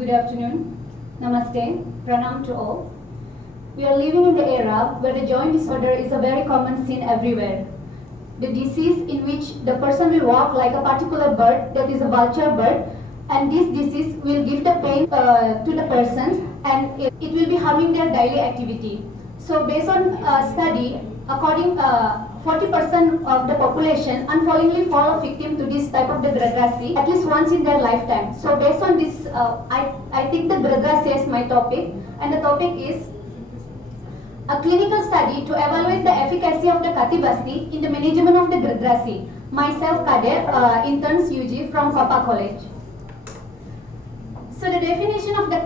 Good afternoon. Namaste. Pranam to all. We are living in the era where the joint disorder is a very common scene everywhere. The disease in which the person will walk like a particular bird, that is a vulture bird, and this disease will give the pain to the person and it will be harming their daily activity. So based on study, according 40% of the population unfallingly fall victim to this type of the Gragrasi at least once in their lifetime. So based on this, I take the Gragrasi as my topic, and the topic is a clinical study to evaluate the efficacy of the Katibasti in the management of the Gragrasi. Myself, Kader, interns UG from Kopa College. So the definition of the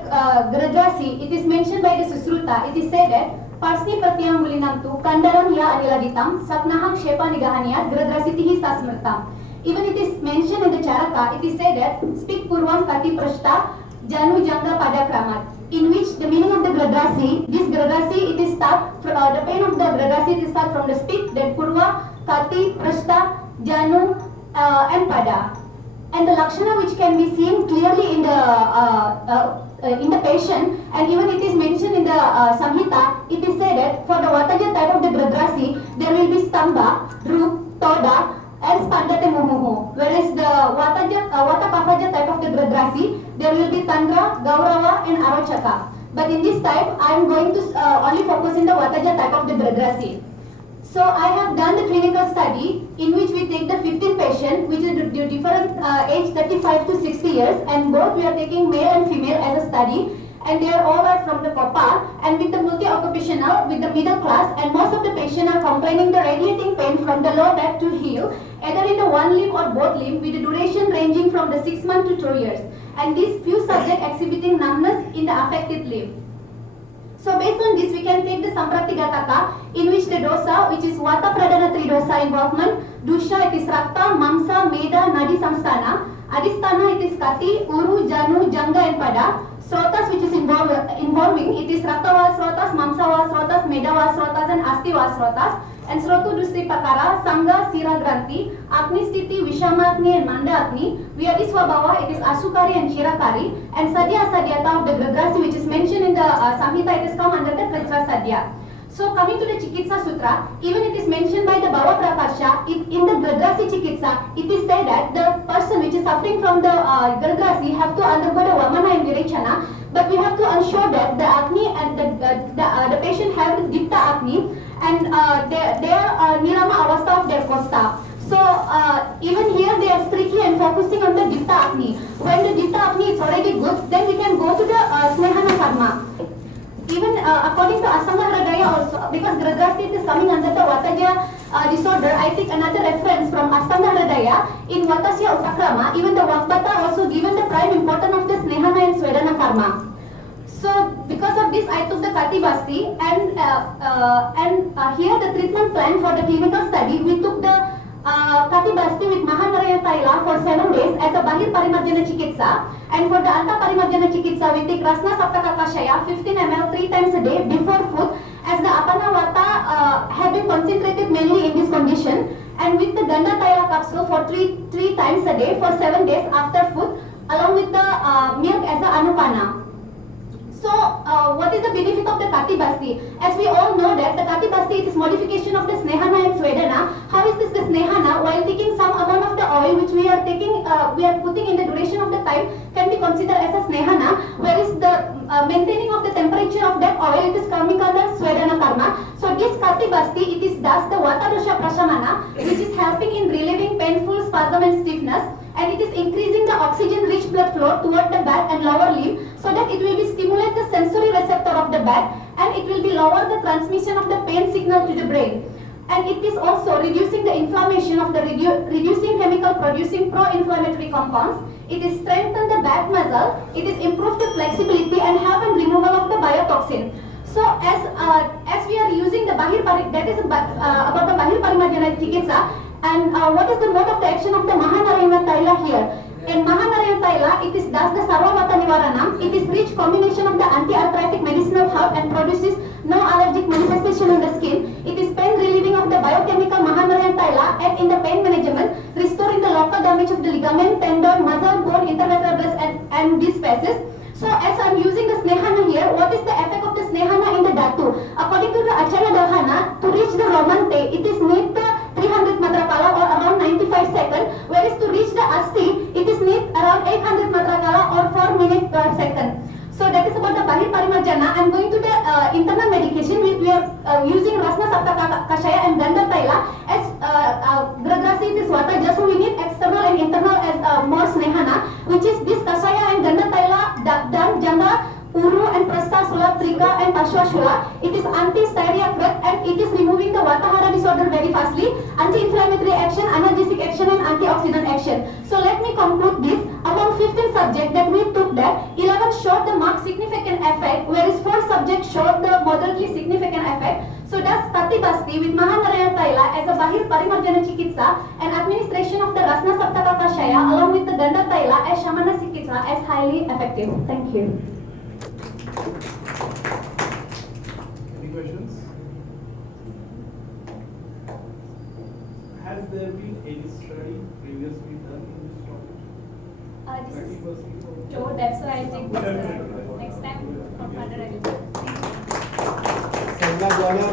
Gragrasi, it is mentioned by the Susruta. It is said that Parsni Pratyam Mulinam tu Kandaram ya Aniladitam Sapnaham Shepa Nigahania Gragrasitihi Sasmrtam. Even it is mentioned in the Charaka, it is said that Speak Purvam Kati Prashta Janu Janga Pada Kramat, in which the meaning of the Gragrasi, this Gragrasi, it is start, the pain of the Gragrasi, it is start from the Speak, then Purva, Kati, Prashta, Janu and Pada. And the Lakshana which can be seen clearly in the patient, and even it is mentioned in the Samhita, it is said that for the Vataja type of the Gragrasi, there will be Stamba, Rup, Toda, and Spandate Mumuhu. Whereas the Vata Kafaja type of the Gragrasi, there will be Tandra, Gaurava, and Arochaka. But in this type, I am going to only focus in the Vataja type of the Gragrasi. So I have done the clinical study in which we take the 15 patients, which is different age 35 to 60 years, and both we are taking male and female as a study, and they are all from the Kopa, and with the multi-occupational, with the middle class, and most of the patients are complaining the radiating pain from the low back to heel, either in the one limb or both limb, with the duration ranging from the 6 months to 2 years, and these few subjects exhibiting numbness in the affected limb. So based on this, we can take the Sampratigataka, in which the dosa, which is Vata Pradana Tridosa involvement, Dusha, it is Rakta, Mamsa, Meda, Nadi Samstana, Adhisthana, it is Kati, Uru, Janu, Janga and Pada, Srotas, which is involving, it is Rakta Vasrotas, Mamsa Vasrotas, Meda Vasrotas and Asti Vasrotas, and Srotu Dustri Pakara, Sangha, Sira Granthi, Agni Sthiti, Vishamatni and Manda Agni, Vyadhiswabhava, it is Asukari and Chirakari, and Sadhya Sadhyata of the Gragrasi, which is mentioned in the Samhita, it is come under the Kritra Sadhya. So coming to the Chikitsa Sutra, even it is mentioned by the Bhava Prakarsha, in the Gragrasi Chikitsa, it is said that the person which is suffering from the Gragrasi have to undergo the Vamana and Virechana, but we have to ensure that the Agni and the patient have Dipta Agni, and they are Nirama Avastha of their Kosta. So even here they are strictly and focusing on the Dipta Agni. When the Dipta Agni is already good, then we can go to the Snehana Karma. Even according to Asanga Hridaya also, because Gragrasi is coming under the Vataja disorder, I take another reference from Asanga Hridaya in Vatasya Utakrama. Even the Vakbata also given the prime importance of the Snehana and Svedana Karma. So because of this, I took the Katibasti, and here the treatment plan for the clinical study, we took the Katibasti with Mahanaraya Taila for 7 days as a Bahir Parimarjana Chikitsa, and for the Anta Parimarjana Chikitsa, we take Rasna Saptakakashaya 15 ml 3 times a day before food, as the Apana Vata have been concentrated mainly in this condition, and with the Ganda Taila capsule for 3 times a day for 7 days after food, along with the milk as the Anupana. So, what is the benefit of the Katibasti? As we all know that the Katibasti is modification of the Snehana and Svedana. How is this the Snehana? While taking some amount of the oil which we are taking, we are putting in the duration of the time can be considered as a Snehana, whereas the maintaining of the temperature of that oil, it is coming under Svedana Karma. So this Katibasti, it is thus the Vata Dosha Prashamana, which is helping in relieving painful spasm and stiffness, and it is increasing the oxygen-rich blood flow toward the back and lower limb, so that it will be stimulate the sensory receptor of the back, and it will be lower the transmission of the pain signal to the brain. And it is also reducing the inflammation of the reducing chemical producing pro-inflammatory compounds. It is strengthen the back muscle. It is improve the flexibility and have a removal of the biotoxin. So as we are using the that is about the Bahir Parimarjana Chikitsa. And what is the mode of the action of the Mahanarayana Taila here? In Mahanarayana Taila, it is thus the Sarvavata Nivaranam. It is rich combination of the anti-arthritic medicinal herb and produces no allergic manifestation on the skin. It is pain relieving of the biochemical Mahanarayana Taila, and in the pain management, restoring the local damage of the ligament, tendon, muscle, bone, intervertebrae and these spaces. So Astu. According to the Acharya Dahana, to reach the Roman Te, it is need 300 matrakala or around 95 seconds, whereas to reach the Asti, it is need around 800 matrakala or 4 minutes per second. So that is about the Bahir Parimarjana. I am going to the internal medication. We are using Rasna Sapta Kashaya and Ganda Taila as Gragrasi is water. Just so we need external and internal as more Snehana, which is this Kashaya and Ganda Taila done Janga, Uru and Prasta Sula, Trika and Pashwa Shula. It is anti-styria and it is removing the Vatahara disorder very fastly, anti-inflammatory action, analgesic action and antioxidant action. So let me conclude this. Among 15 subjects that we took that, 11 showed the marked significant effect, whereas 4 subjects showed the moderately significant effect. So thus Pati Basti with Mahanarayana Taila as a Bahir Parimarjana Chikitsa and administration of the Rasna Saptaka Kashaya along with the Ganda Taila as Shamana Chikitsa as highly effective. Thank you. Any questions? Has there been any study previously done in this topic? This is 30%? so that's why I think next time from further I will. Sangha द्वारा